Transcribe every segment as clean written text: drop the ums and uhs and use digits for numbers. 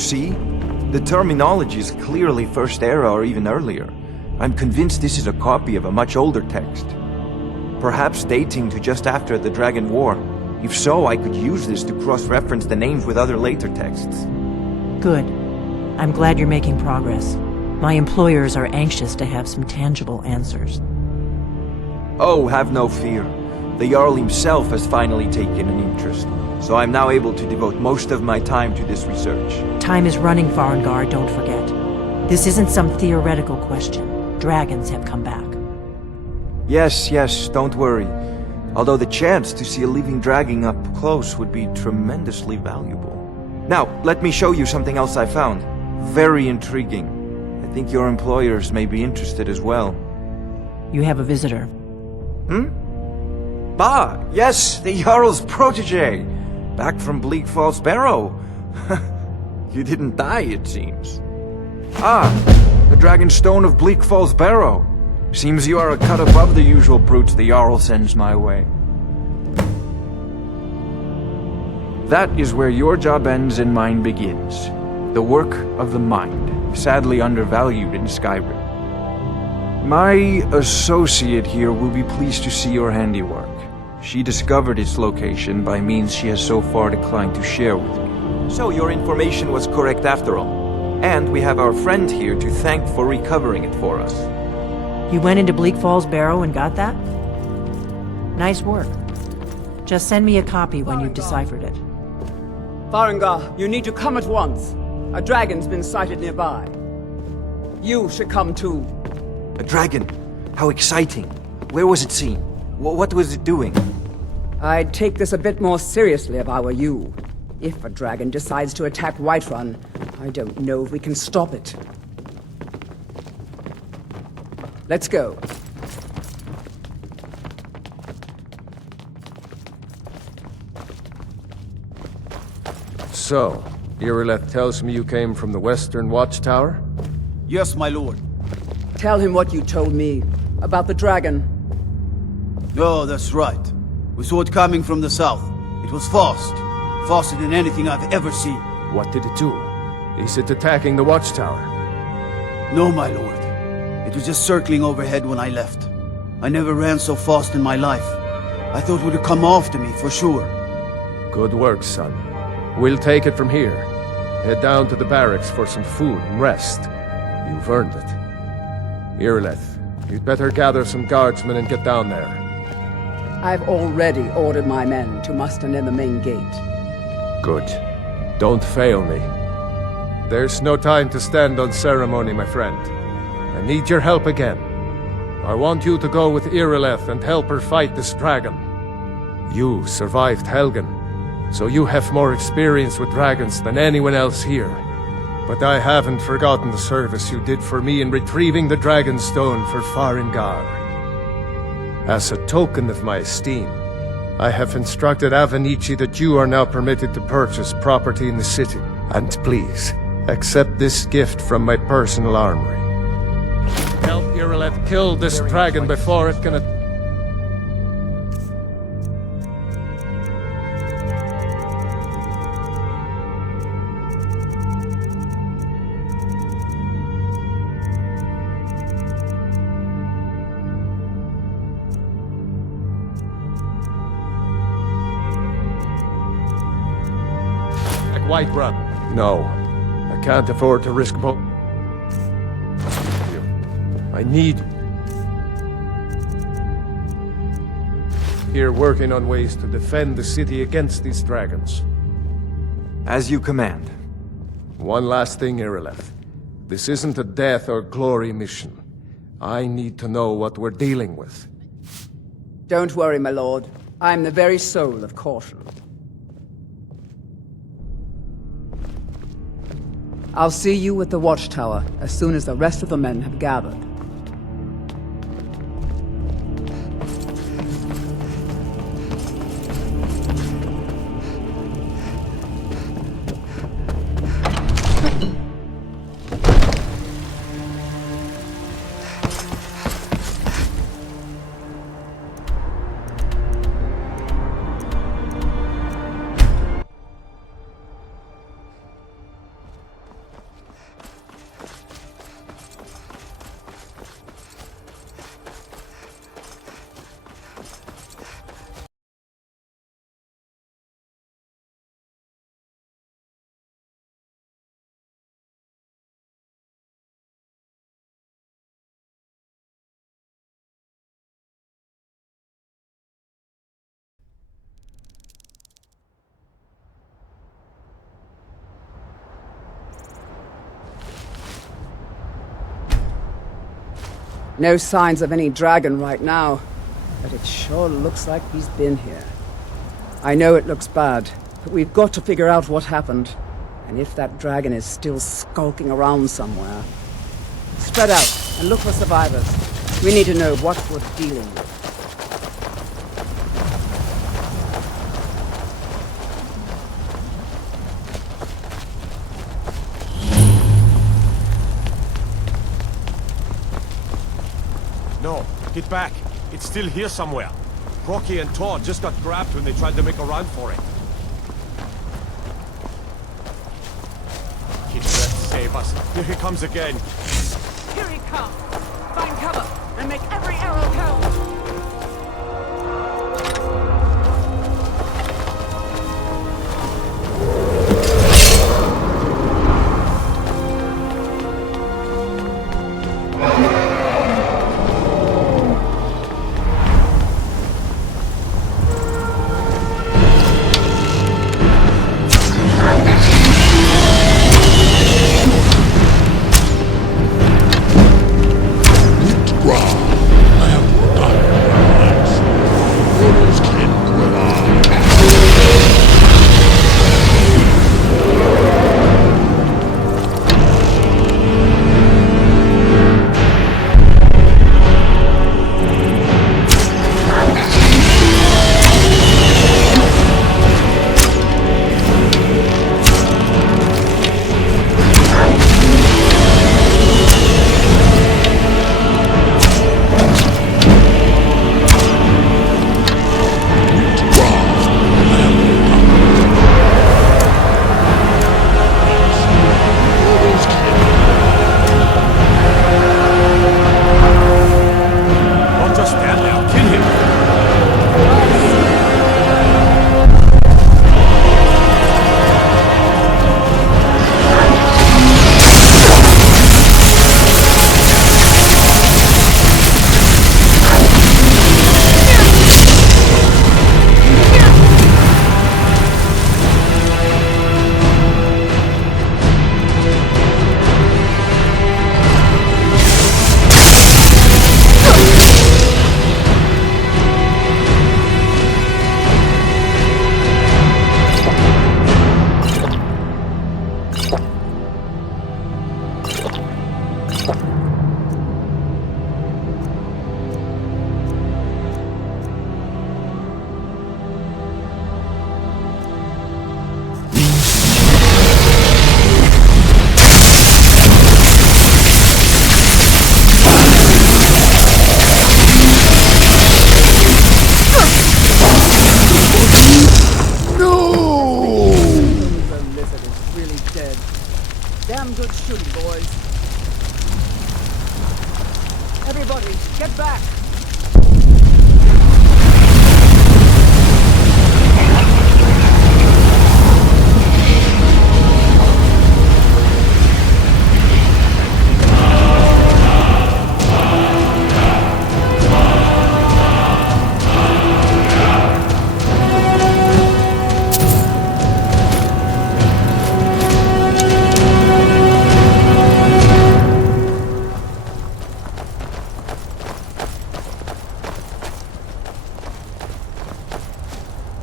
see? The terminology is clearly First Era or even earlier. I'm convinced this is a copy of a much older text. Perhaps dating to just after the Dragon War. If so, I could use this to cross-reference the names with other later texts. Good. I'm glad you're making progress. My employers are anxious to have some tangible answers. Oh, have no fear. The Jarl himself has finally taken an interest, so I'm now able to devote most of my time to this research. Time is running, Farengar, don't forget. This isn't some theoretical question. Dragons have come back. Yes, don't worry. Although the chance to see a living dragon up close would be tremendously valuable. Now, let me show you something else I found. Very intriguing. I think your employers may be interested as well. You have a visitor. Bah, yes, the Jarl's protege. Back from Bleak Falls Barrow. You didn't die, it seems. Ah, the Dragon Stone of Bleak Falls Barrow. Seems you are a cut above the usual brutes the Jarl sends my way. That is where your job ends and mine begins. The work of the mind, sadly undervalued in Skyrim. My associate here will be pleased to see your handiwork. She discovered its location by means she has so far declined to share with me. So your information was correct after all. And we have our friend here to thank for recovering it for us. You went into Bleak Falls Barrow and got that? Nice work. Just send me a copy when you've deciphered it. Farengar, you need to come at once. A dragon's been sighted nearby. You should come too. A dragon? How exciting. Where was it seen? What was it doing? I'd take this a bit more seriously if I were you. If a dragon decides to attack Whiterun, I don't know if we can stop it. Let's go. So, Irileth tells me you came from the Western Watchtower? Yes, my lord. Tell him what you told me about the dragon. Oh, that's right. We saw it coming from the south. It was fast. Faster than anything I've ever seen. What did it do? Is it attacking the Watchtower? No, my lord. It was just circling overhead when I left. I never ran so fast in my life. I thought it would have come after me, for sure. Good work, son. We'll take it from here. Head down to the barracks for some food and rest. You've earned it. Irileth, you'd better gather some guardsmen and get down there. I've already ordered my men to muster near the main gate. Good. Don't fail me. There's no time to stand on ceremony, my friend. I need your help again. I want you to go with Irileth and help her fight this dragon. You survived Helgen, so you have more experience with dragons than anyone else here. But I haven't forgotten the service you did for me in retrieving the Dragon Stone for Farengar. As a token of my esteem, I have instructed Avenici that you are now permitted to purchase property in the city. And please, accept this gift from my personal armory. Help Irileth kill this dragon before it can... Whiterun. No, I can't afford to risk both. I need here working on ways to defend the city against these dragons. As you command. One last thing, Irileth. This isn't a death or glory mission. I need to know what we're dealing with. Don't worry, my lord. I'm the very soul of caution. I'll see you at the Watchtower as soon as the rest of the men have gathered. No signs of any dragon right now, but it sure looks like he's been here. I know it looks bad, but we've got to figure out what happened, and if that dragon is still skulking around somewhere. Spread out and look for survivors. We need to know what we're dealing with. No, get back. It's still here somewhere. Rocky and Todd just got grabbed when they tried to make a run for it. Hit that save us. Here he comes again. Here he comes! Find cover and make every arrow count! Damn good shooting, boys. Everybody, get back!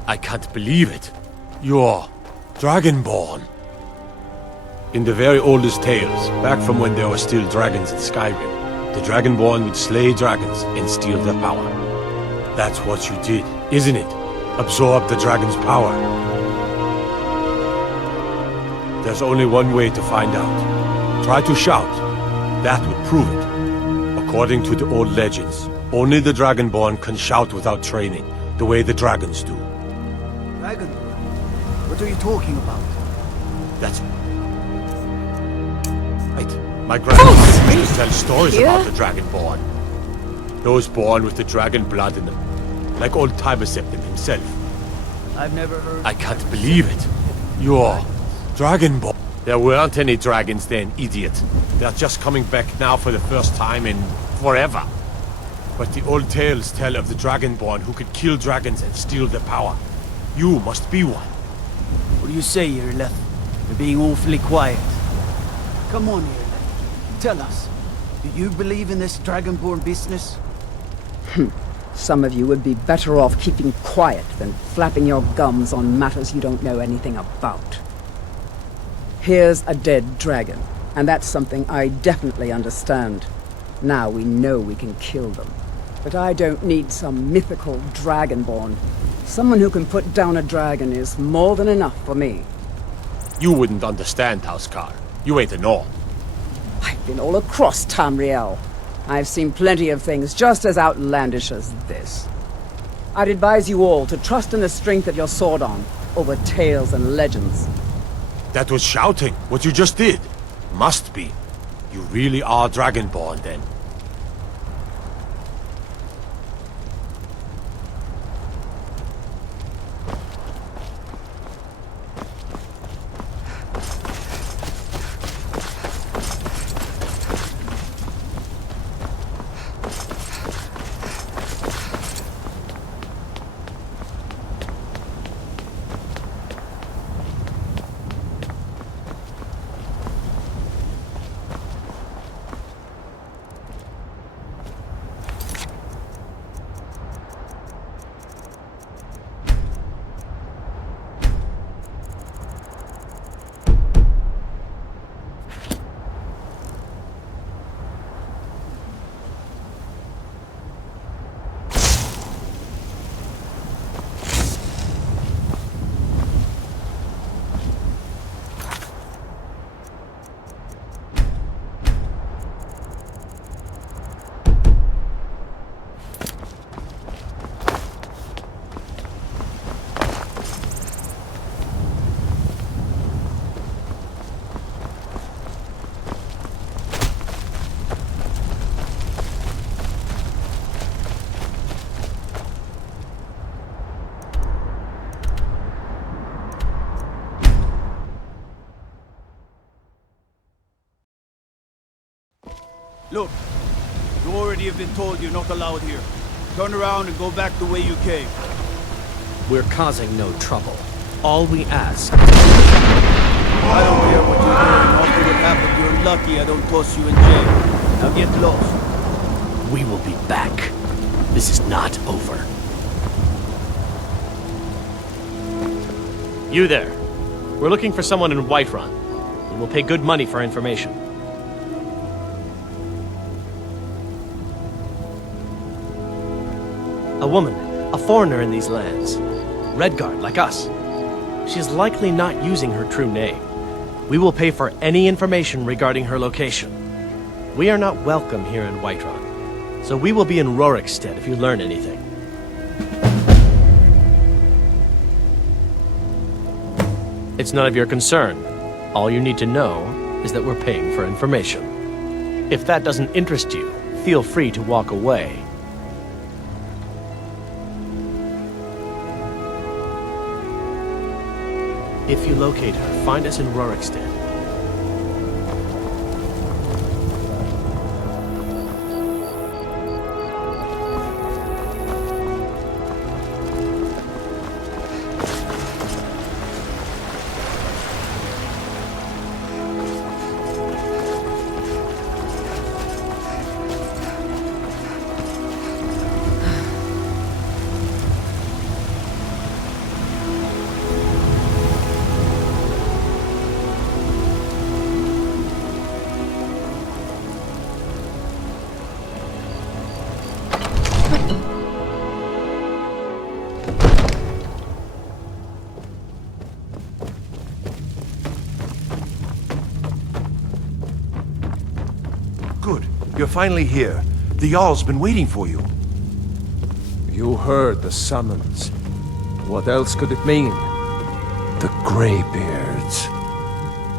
I can't believe it. You're Dragonborn. In the very oldest tales, back from when there were still dragons in Skyrim, the Dragonborn would slay dragons and steal their power. That's what you did, isn't it? Absorb the dragon's power. There's only one way to find out. Try to shout. That would prove it. According to the old legends, only the Dragonborn can shout without training, the way the dragons do. Dragon? What are you talking about? That's right. My grandfather used to tell stories about the Dragonborn. Those born with the dragon blood in them, like old Tiberseptim himself. I've never heard... I can't believe it. You're Dragonborn. There weren't any dragons then, idiot. They're just coming back now for the first time in forever. But the old tales tell of the Dragonborn who could kill dragons and steal their power. You must be one. What do you say, Irileth? You're being awfully quiet. Come on, Irileth. Tell us. Do you believe in this Dragonborn business? Some of you would be better off keeping quiet than flapping your gums on matters you don't know anything about. Here's a dead dragon, and that's something I definitely understand. Now we know we can kill them. But I don't need some mythical Dragonborn. Someone who can put down a dragon is more than enough for me. You wouldn't understand, Housecar. You ain't a Norn. I've been all across Tamriel. I've seen plenty of things just as outlandish as this. I'd advise you all to trust in the strength of your sword arm over tales and legends. That was shouting, what you just did. Must be. You really are Dragonborn, then. Look, you already have been told you're not allowed here. Turn around and go back the way you came. We're causing no trouble. All we ask... I don't care what you're doing. After what happened, you're lucky I don't toss you in jail. Now get lost. We will be back. This is not over. You there. We're looking for someone in Whiterun. We will pay good money for information. A woman, a foreigner in these lands. Redguard, like us. She is likely not using her true name. We will pay for any information regarding her location. We are not welcome here in Whiterun, so we will be in Rorikstead if you learn anything. It's none of your concern. All you need to know is that we're paying for information. If that doesn't interest you, feel free to walk away. If you locate her, find us in Rorikstead. Good. You're finally here. The Jarl's been waiting for you. You heard the summons. What else could it mean? The Greybeards.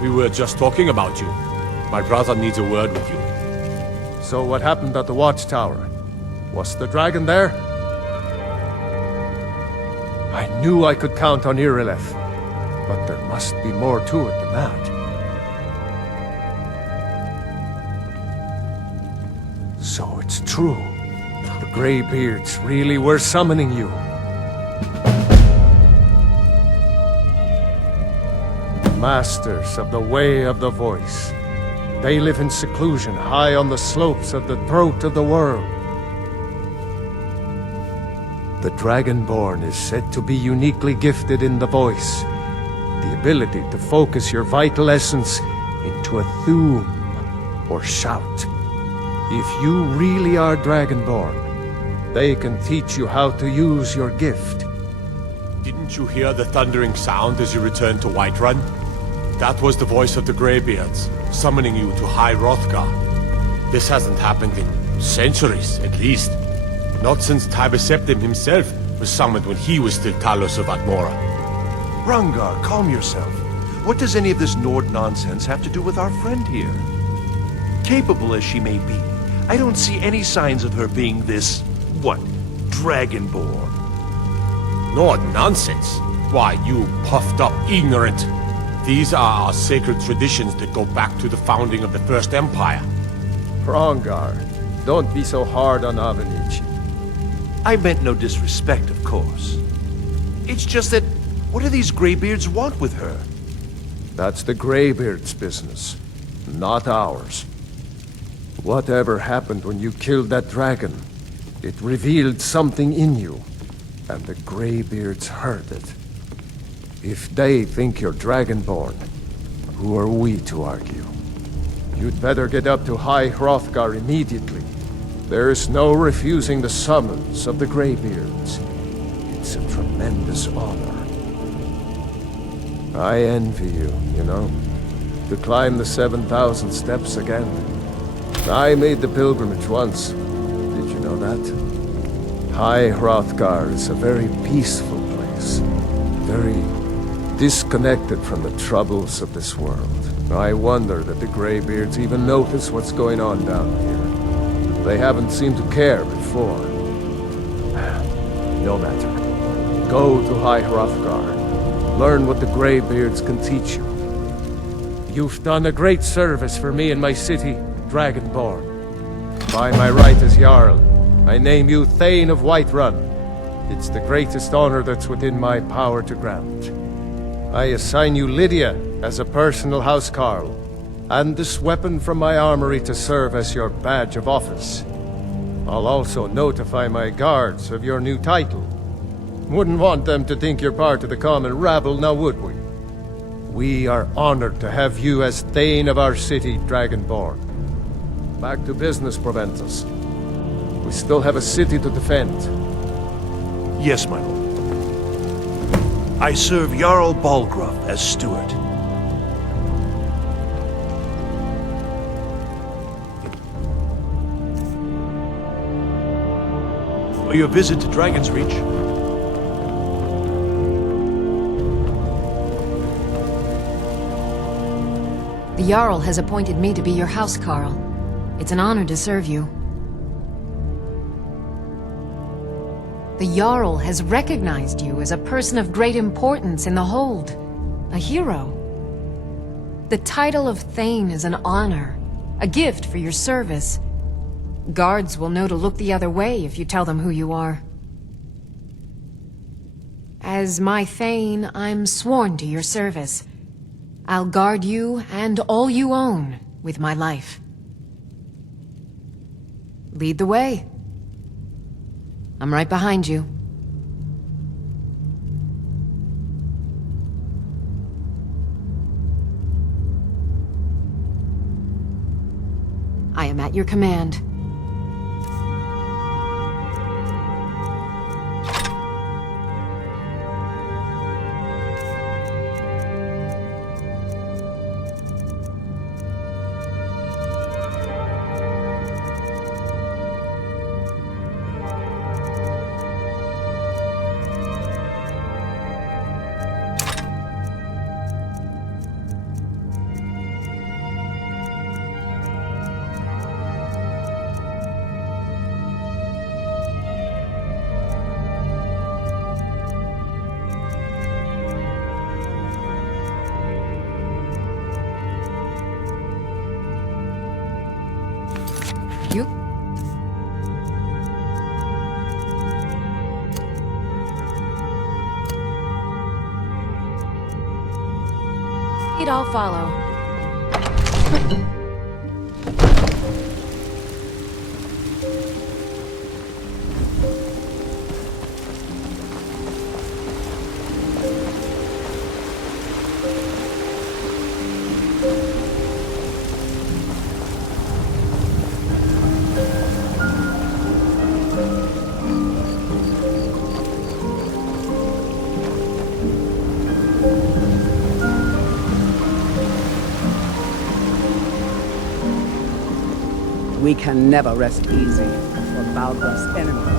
We were just talking about you. My brother needs a word with you. So what happened at the Watchtower? Was the dragon there? I knew I could count on Irileth, but there must be more to it than that. So it's true. The Greybeards really were summoning you. Masters of the Way of the Voice. They live in seclusion, high on the slopes of the throat of the world. The Dragonborn is said to be uniquely gifted in the voice, the ability to focus your vital essence into a thum or shout. If you really are Dragonborn, they can teach you how to use your gift. Didn't you hear the thundering sound as you returned to Whiterun? That was the voice of the Greybeards, summoning you to High Hrothgar. This hasn't happened in centuries, at least. Not since Tiber Septim himself was summoned when he was still Talos of Atmora. Rungar, calm yourself. What does any of this Nord nonsense have to do with our friend here? Capable as she may be, I don't see any signs of her being this, what, Dragonborn. Nord nonsense? Why, you puffed up ignorant. These are our sacred traditions that go back to the founding of the First Empire. Hrongar, don't be so hard on Avenici. I meant no disrespect, of course. It's just that, what do these Greybeards want with her? That's the Greybeards' business, not ours. Whatever happened when you killed that dragon, it revealed something in you, and the Greybeards heard it. If they think you're Dragonborn, who are we to argue? You'd better get up to High Hrothgar immediately. There's no refusing the summons of the Greybeards. It's a tremendous honor. I envy you, you know, to climb the 7,000 steps again. I made the pilgrimage once. Did you know that? High Hrothgar is a very peaceful place. Very disconnected from the troubles of this world. I wonder that the Greybeards even notice what's going on down here. They haven't seemed to care before. No matter. Go to High Hrothgar. Learn what the Greybeards can teach you. You've done a great service for me and my city, Dragonborn. By my right as Jarl, I name you Thane of Whiterun. It's the greatest honor that's within my power to grant. I assign you Lydia as a personal housecarl, and this weapon from my armory to serve as your badge of office. I'll also notify my guards of your new title. Wouldn't want them to think you're part of the common rabble, now would we? We are honored to have you as Thane of our city, Dragonborn. Back to business, Proventus. We still have a city to defend. Yes, my lord. I serve Jarl Balgruuf as steward. For your visit to Dragon's Reach. The Jarl has appointed me to be your housecarl. It's an honor to serve you. The Jarl has recognized you as a person of great importance in the Hold. A hero. The title of Thane is an honor. A gift for your service. Guards will know to look the other way if you tell them who you are. As my Thane, I'm sworn to your service. I'll guard you and all you own with my life. Lead the way. I'm right behind you. I am at your command. You? I'll follow. we can never rest easy for Balgruuf's enemies.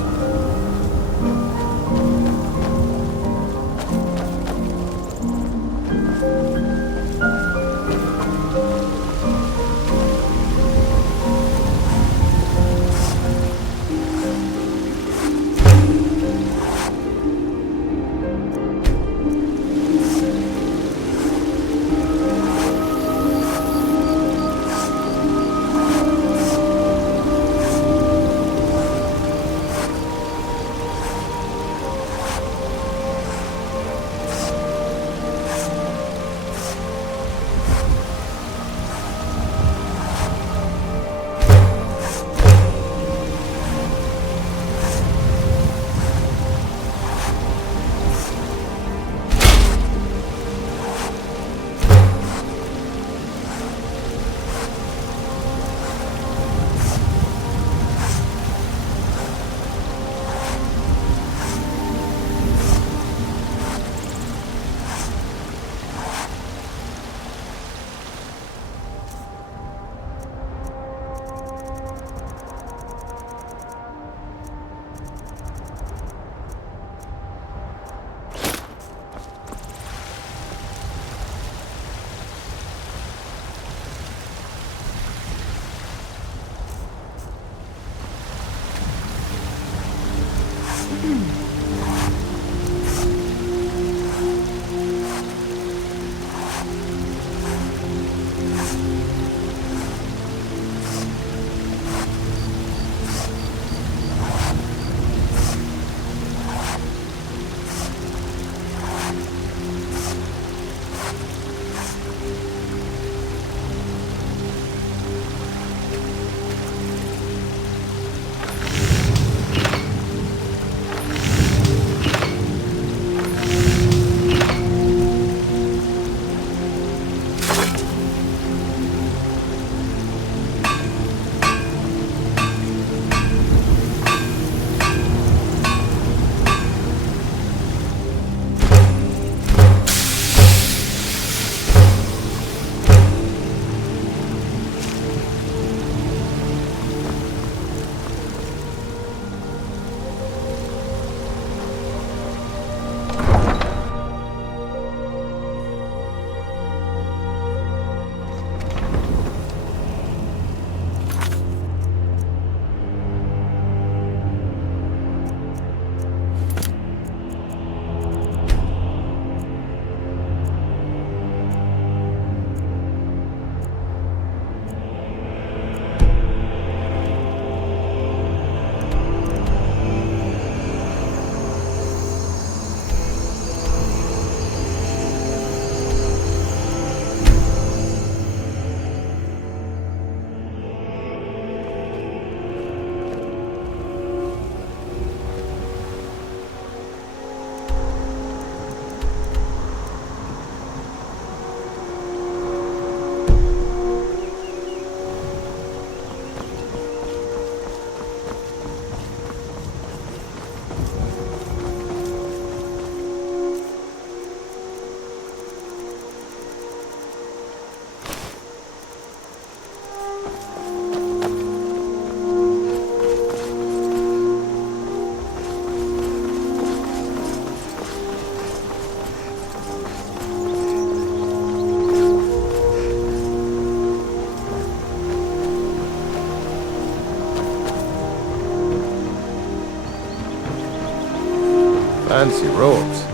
Fancy robes.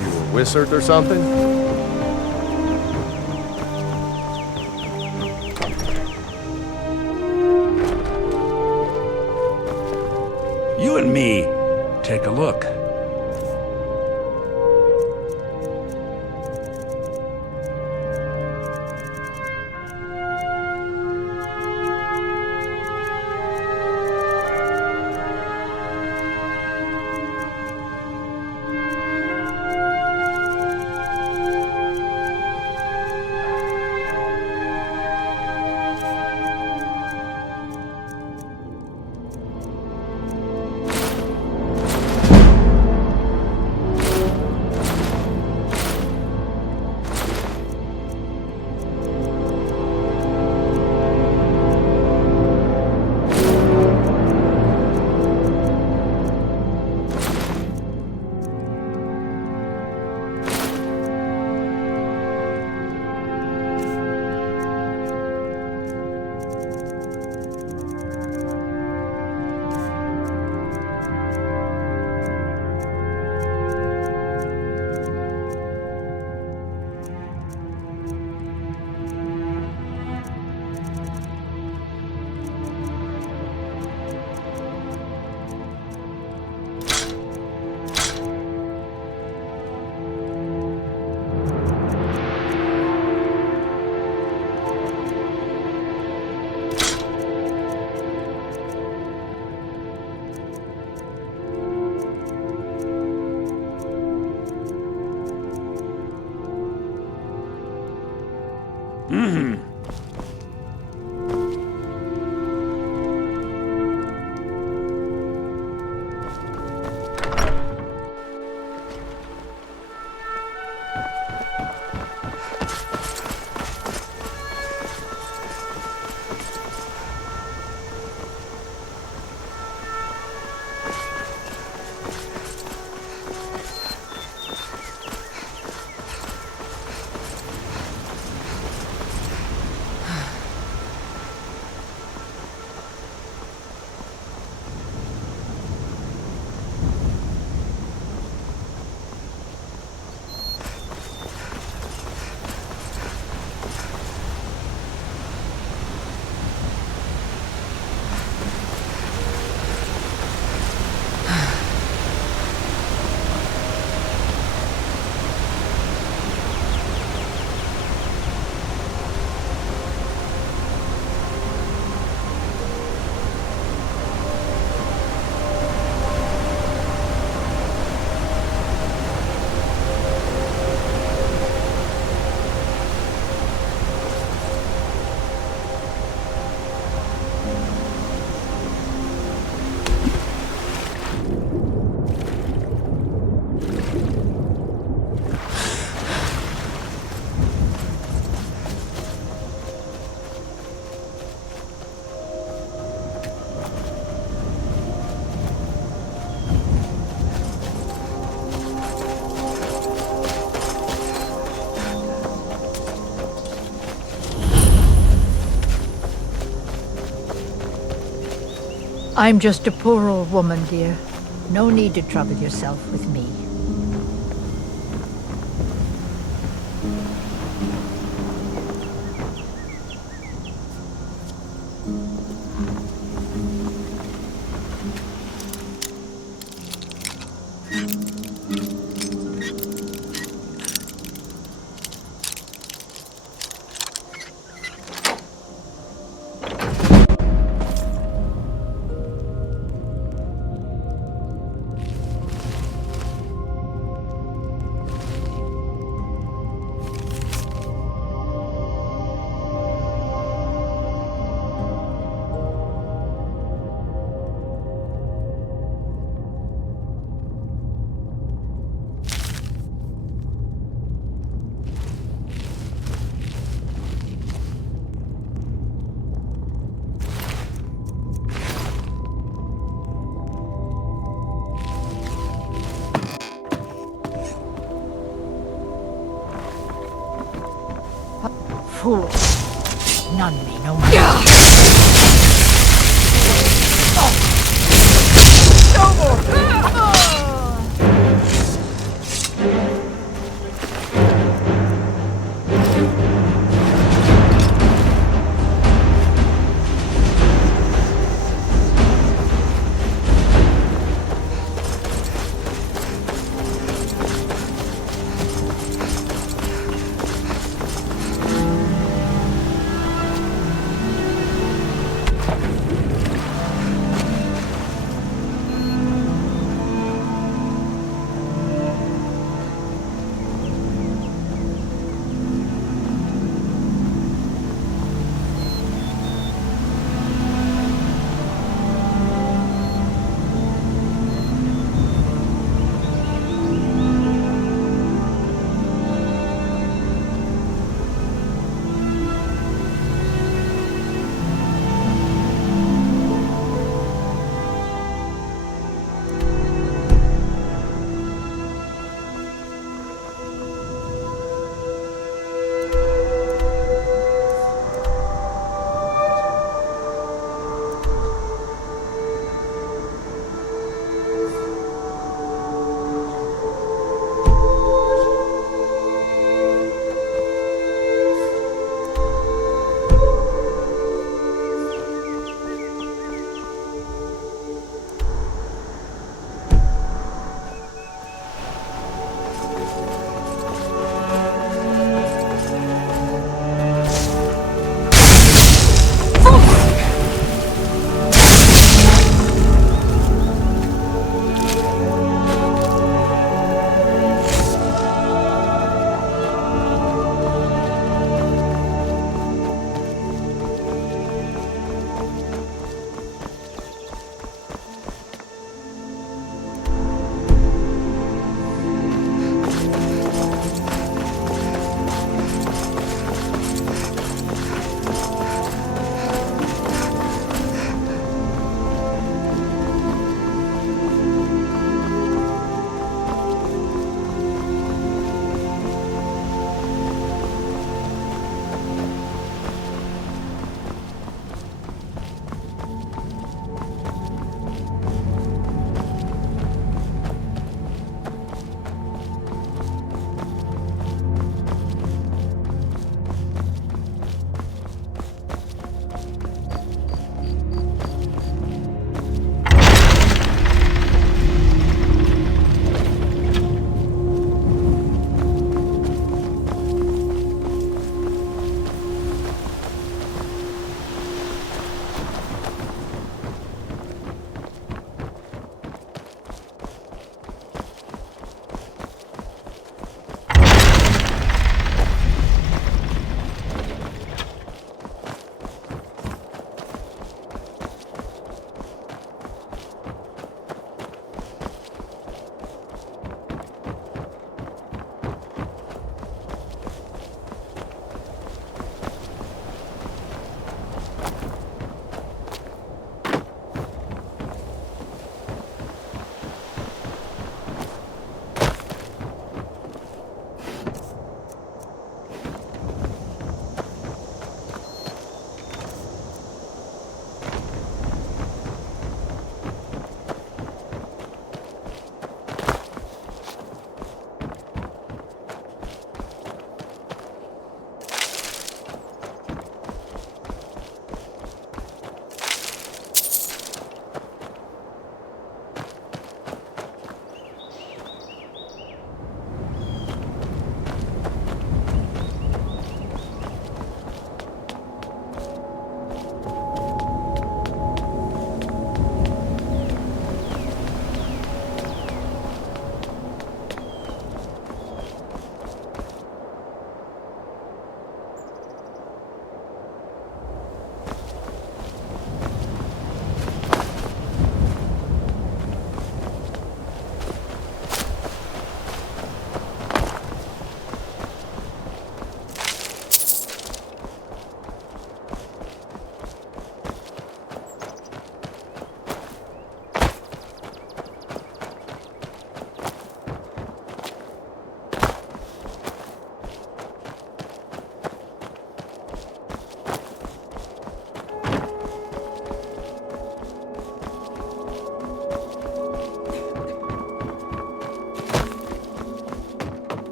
You a wizard or something? You and me, take a look. I'm just a poor old woman, dear. No need to trouble yourself with me. Fool. None me no more.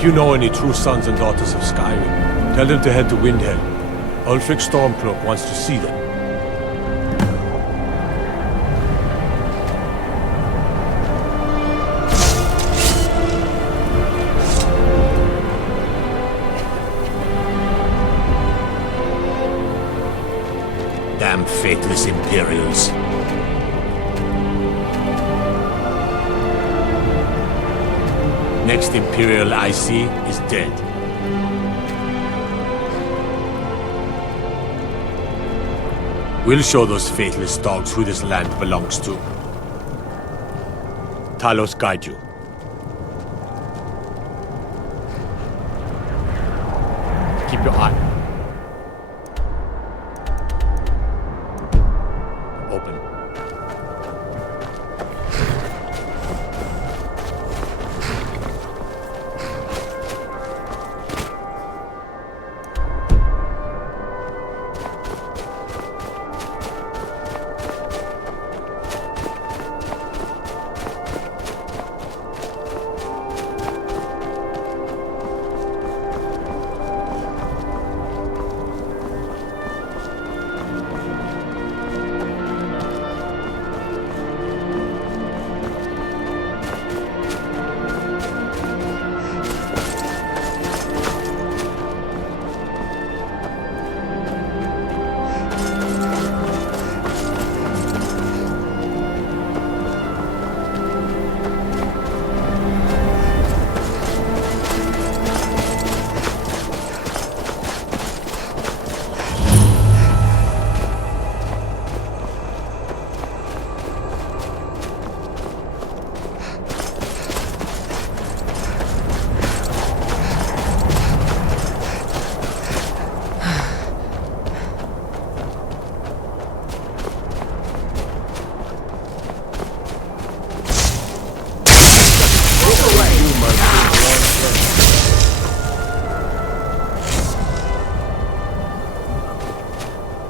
If you know any true sons and daughters of Skyrim, tell them to head to Windhelm. Ulfric Stormcloak wants to see them. Damn faithless Imperials. Next Imperial I see is dead. We'll show those faithless dogs who this land belongs to. Talos guide you. Keep your eye open.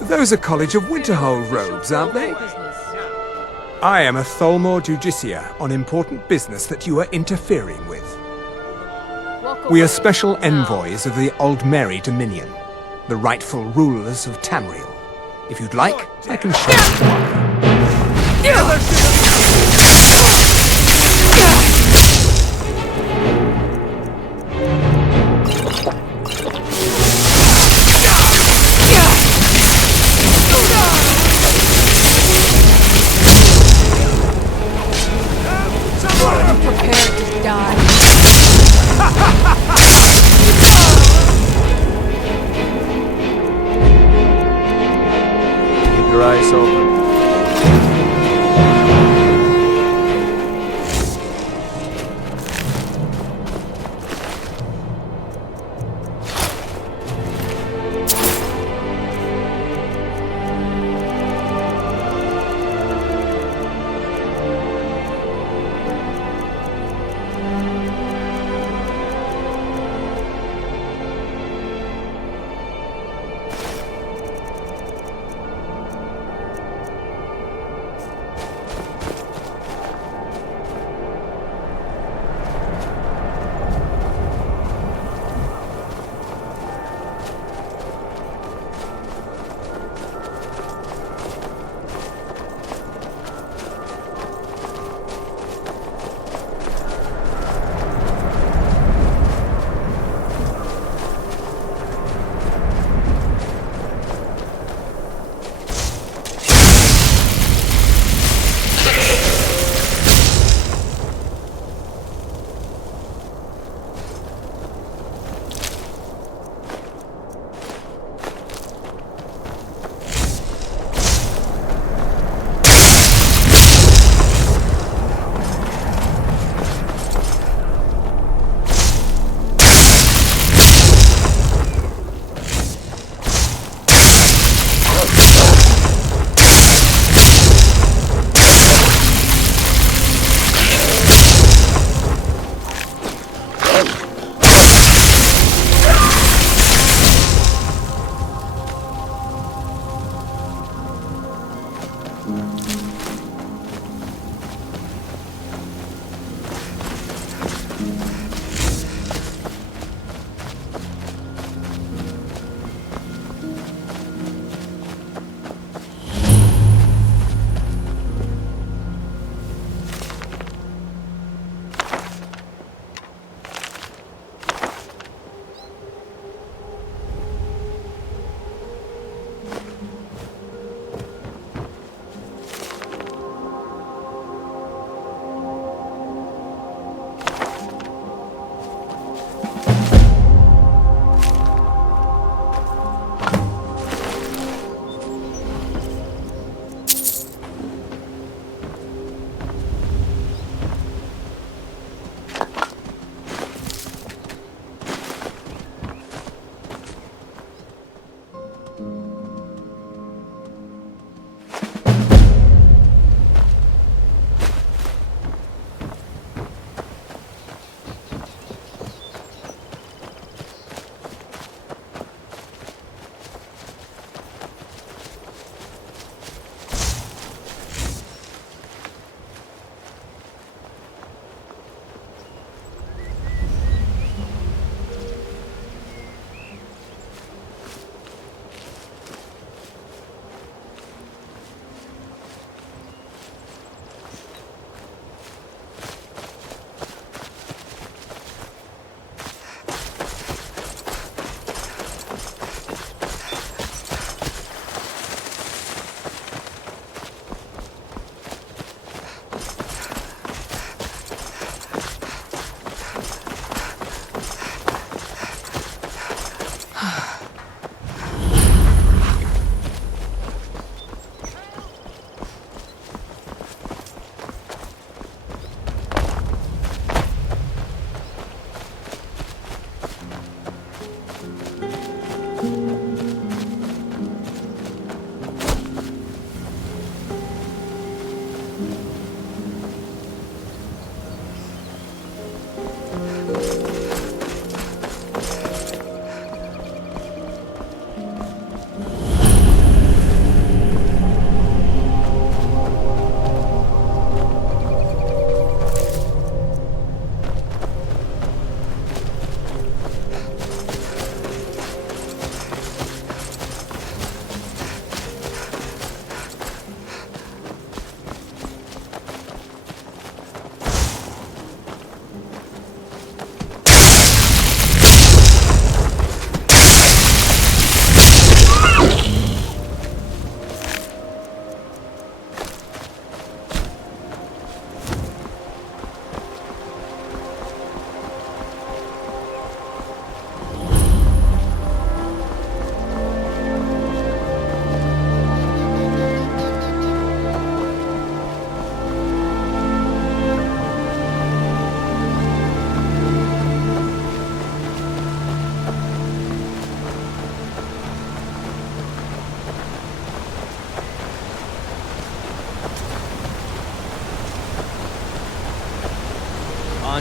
Those are College of Winterhold robes, aren't they? I am a Tholmor Judiciar on important business that you are interfering with. We are special envoys of the Aldmeri Dominion, the rightful rulers of Tamriel. If you'd like, I can show you why. Your eyes open.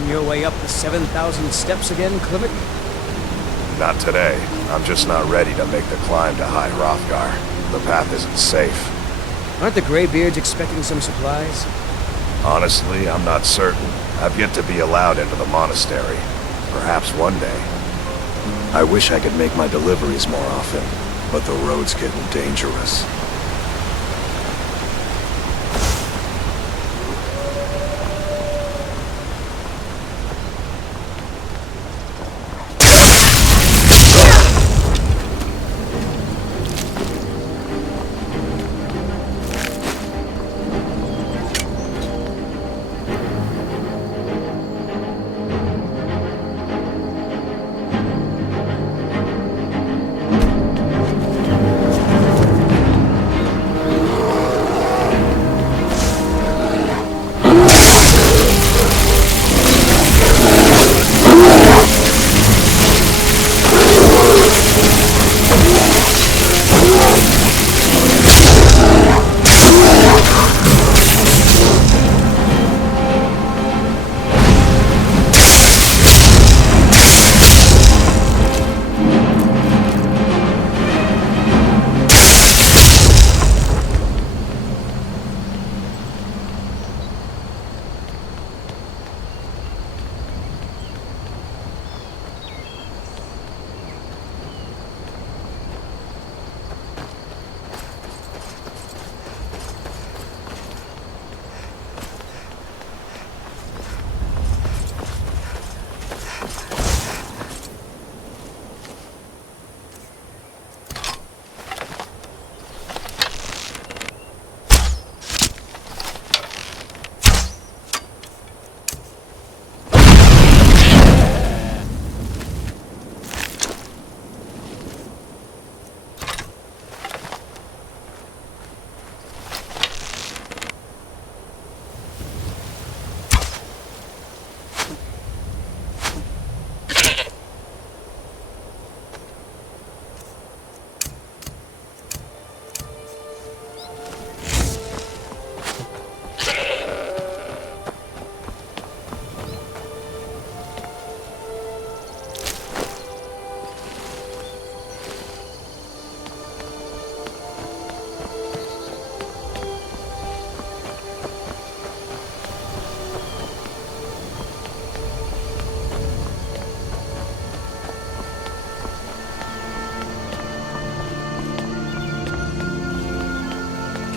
your way up the 7,000 steps again, Clement? Not today. I'm just not ready to make the climb to High Hrothgar. The path isn't safe. Aren't the Greybeards expecting some supplies? Honestly, I'm not certain. I've yet to be allowed into the monastery. Perhaps one day. I wish I could make my deliveries more often, but the road's getting dangerous.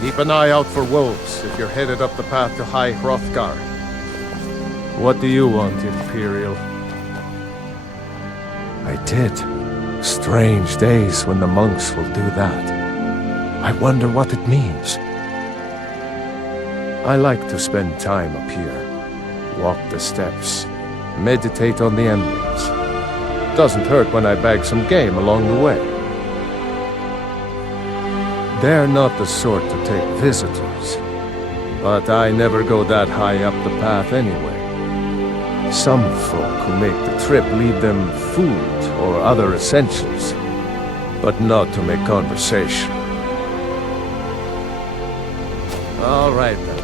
Keep an eye out for wolves if you're headed up the path to High Hrothgar. What do you want, Imperial? I did. Strange days when the monks will do that. I wonder what it means. I like to spend time up here. Walk the steps. Meditate on the emblems. Doesn't hurt when I bag some game along the way. They're not the sort to take visitors, but I never go that high up the path anyway. Some folk who make the trip leave them food or other essentials, but not to make conversation. All right then.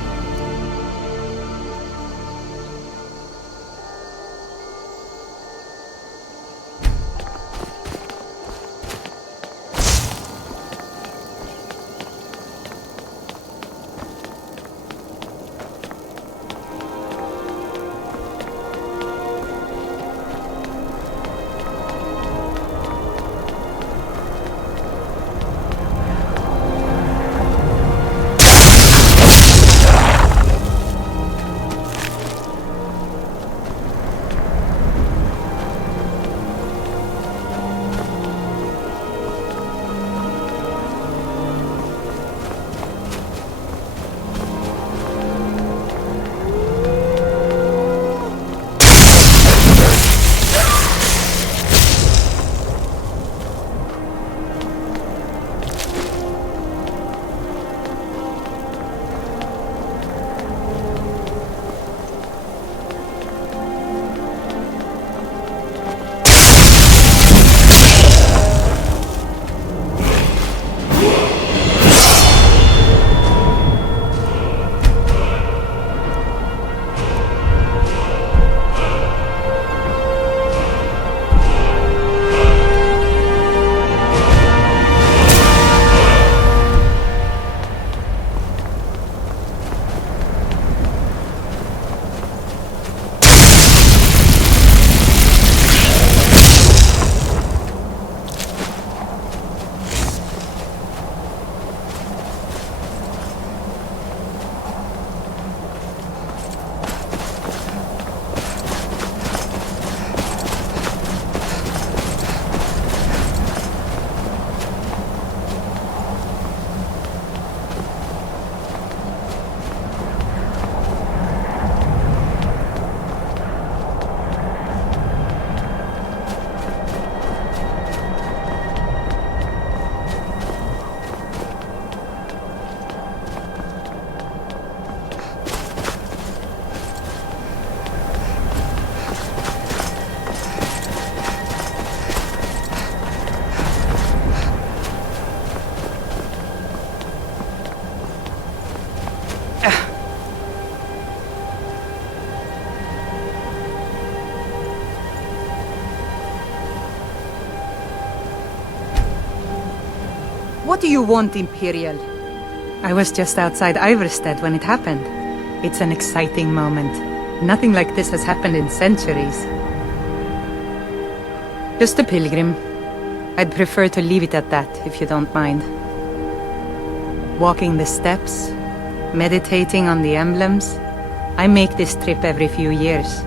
What do you want, Imperial? I was just outside Iverstead when it happened. It's an exciting moment. Nothing like this has happened in centuries. Just a pilgrim. I'd prefer to leave it at that, if you don't mind. Walking the steps, meditating on the emblems. I make this trip every few years.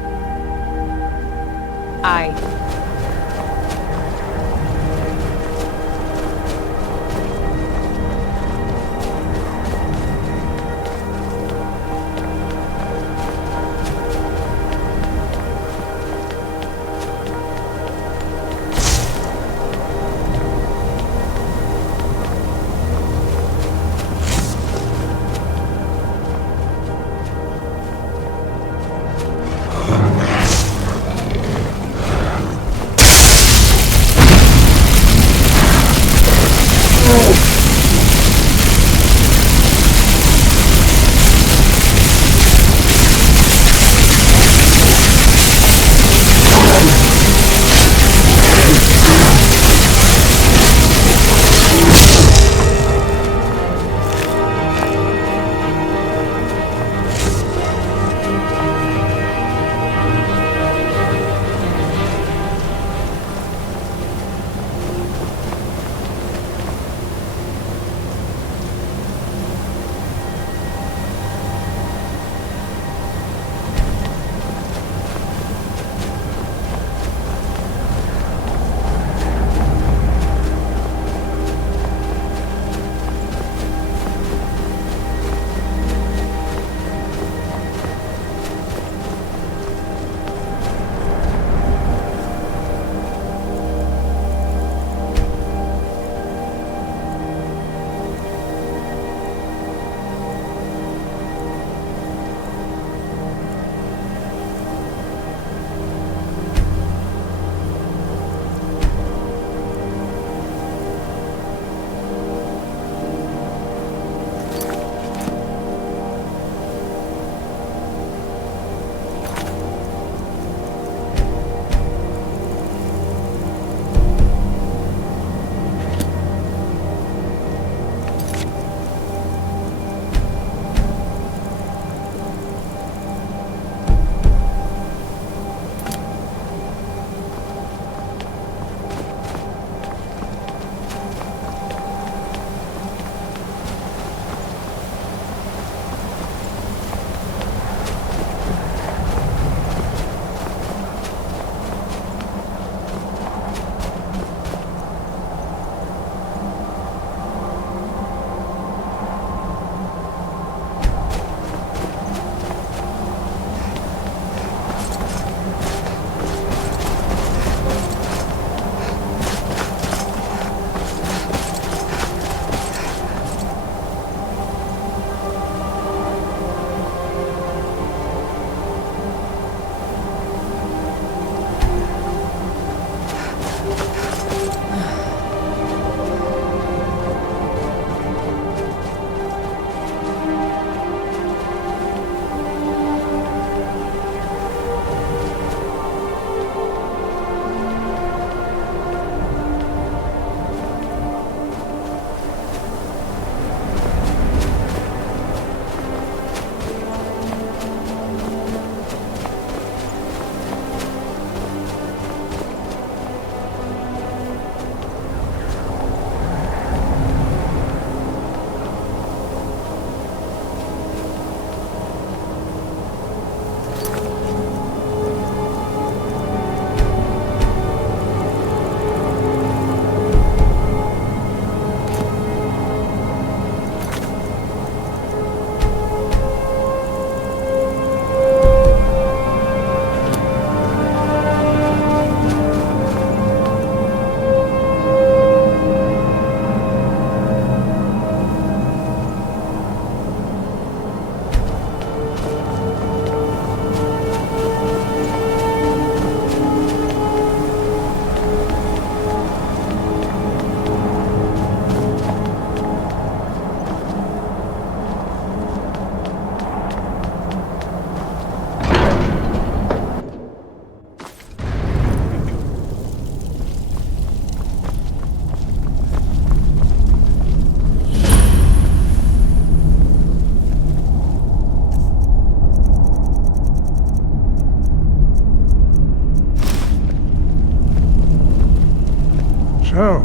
So,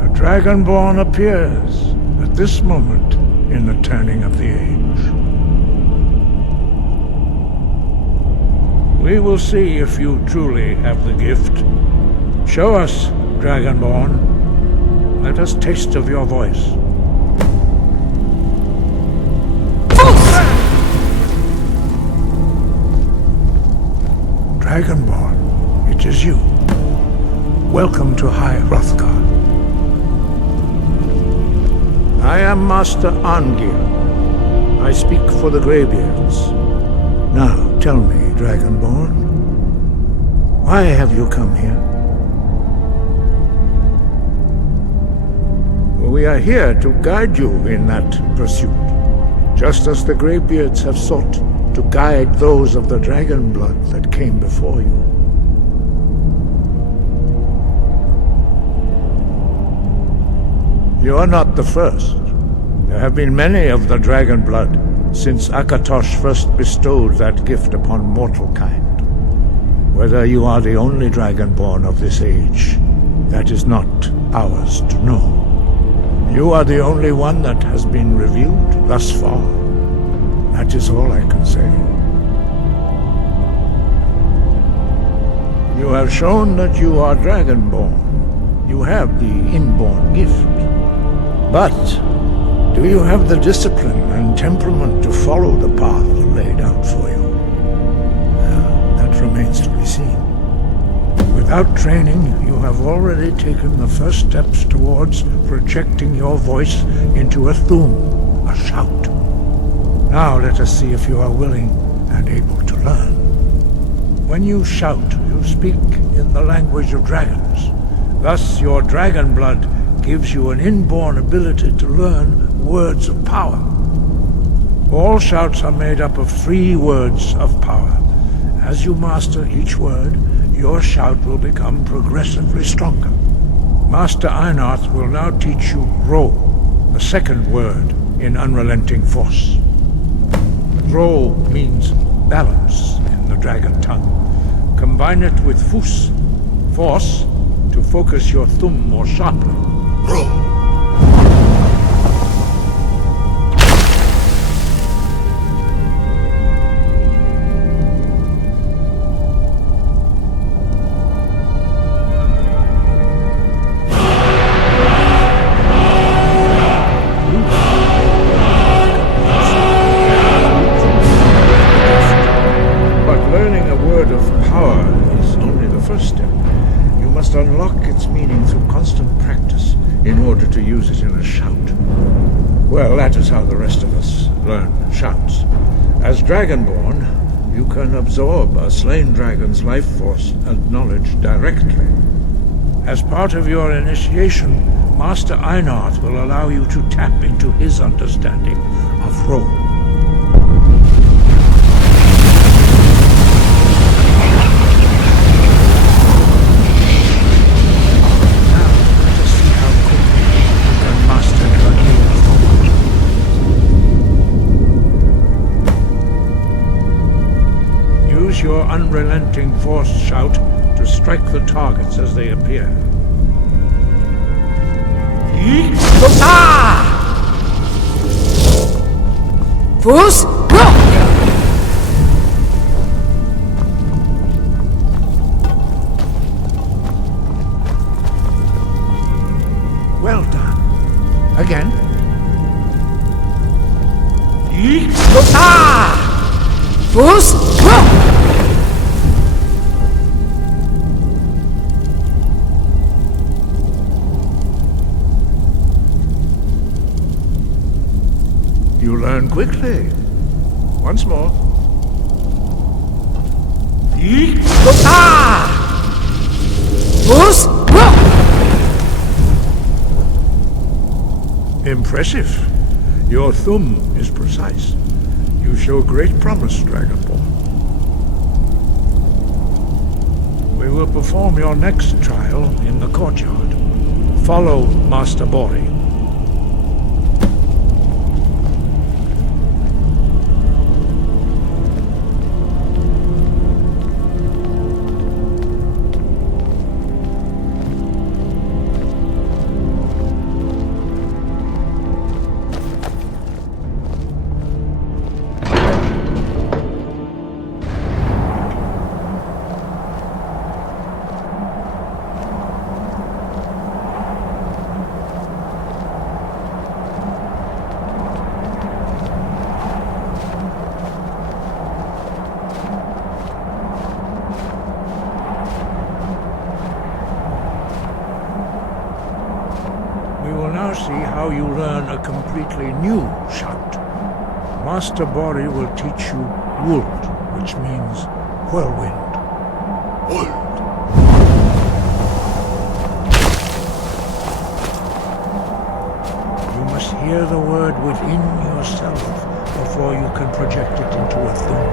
a Dragonborn appears at this moment in the turning of the age. We will see if you truly have the gift. Show us, Dragonborn. Let us taste of your voice. Dragonborn, it is you. Welcome to High Hrothgar. I am Master Arngir. I speak for the Greybeards. Now, tell me, Dragonborn, why have you come here? We are here to guide you in that pursuit, just as the Greybeards have sought to guide those of the dragon blood that came before you. You are not the first. There have been many of the dragon blood since Akatosh first bestowed that gift upon mortal kind. Whether you are the only dragonborn of this age, that is not ours to know. You are the only one that has been revealed thus far. That is all I can say. You have shown that you are dragonborn. You have the inborn gift. But do you have the discipline and temperament to follow the path laid out for you? That remains to be seen. Without training, you have already taken the first steps towards projecting your voice into a thum, a shout. Now let us see if you are willing and able to learn. When you shout, you speak in the language of dragons. Thus, your dragon blood gives you an inborn ability to learn words of power. All shouts are made up of 3 words of power. As you master each word, your shout will become progressively stronger. Master Einarth will now teach you Ro, the second word in Unrelenting Force. Ro means balance in the dragon tongue. Combine it with Fus, force, to focus your thumb more sharply. Ro! Unlock its meaning through constant practice in order to use it in a shout. Well, that is how the rest of us learn shouts. As Dragonborn, you can absorb a slain dragon's life force and knowledge directly. As part of your initiation, Master Einarth will allow you to tap into his understanding of Ro. Your unrelenting force shout to strike the targets as they appear. Fus, Well done. Again. Fus, You learn quickly. Once more. Impressive. Your thumb is precise. You show great promise, Dragonborn. We will perform your next trial in the courtyard. Follow Master Bori. now see how you learn a completely new shout. Master Bori will teach you Wuld, which means whirlwind. Wuld. You must hear the word within yourself before you can project it into a thing.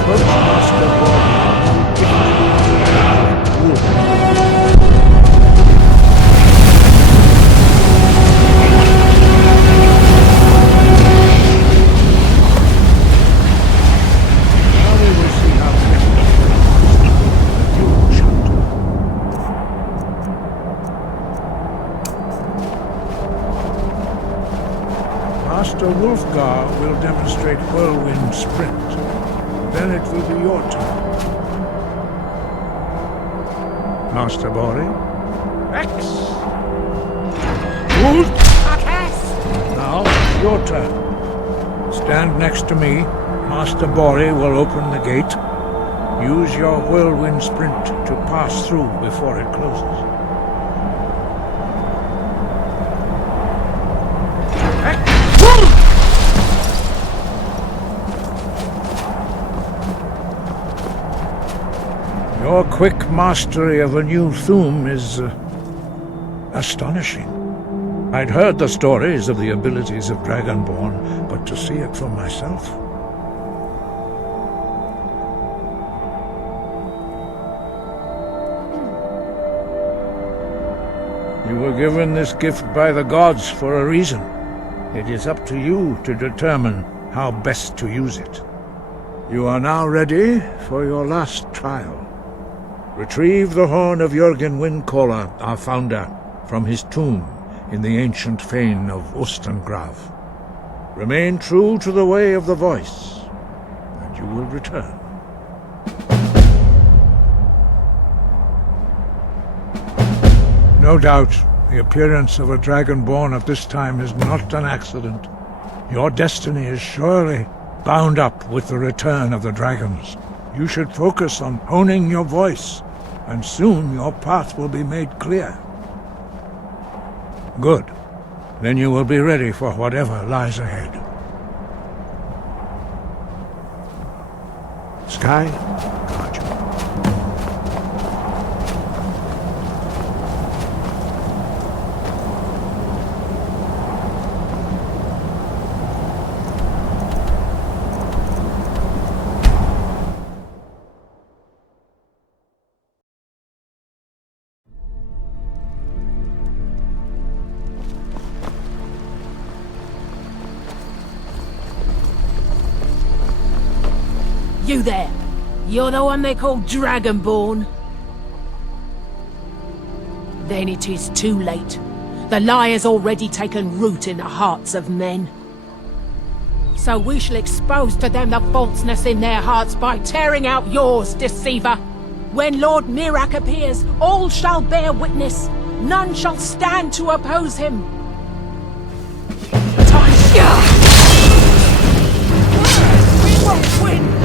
Approach Master Bori. Master Wolfgar will demonstrate whirlwind sprint. Then it will be your turn. Master Bori. X! Wolf! Now, your turn. Stand next to me. Master Bori will open the gate. Use your whirlwind sprint to pass through before it closes. Your quick mastery of a new Thuum is astonishing. I'd heard the stories of the abilities of Dragonborn, but to see it for myself... You were given this gift by the gods for a reason. It is up to you to determine how best to use it. You are now ready for your last trial. Retrieve the horn of Jürgen Windcaller, our founder, from his tomb in the ancient fane of Ostengrav. Remain true to the way of the voice, and you will return. No doubt, the appearance of a Dragonborn at this time is not an accident. Your destiny is surely bound up with the return of the dragons. You should focus on honing your voice, and soon your path will be made clear. Good. Then you will be ready for whatever lies ahead. Sky, guard you. You there! You're the one they call Dragonborn? Then it is too late. The lie has already taken root in the hearts of men. So we shall expose to them the falseness in their hearts by tearing out yours, deceiver. When Lord Mirak appears, all shall bear witness. None shall stand to oppose him. Time. We won't win!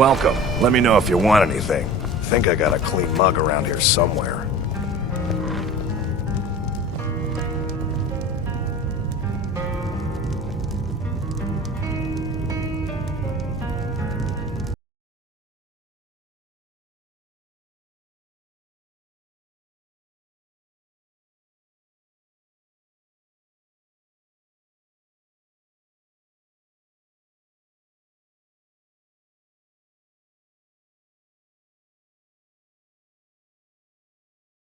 Welcome. Let me know if you want anything. Think I got a clean mug around here somewhere.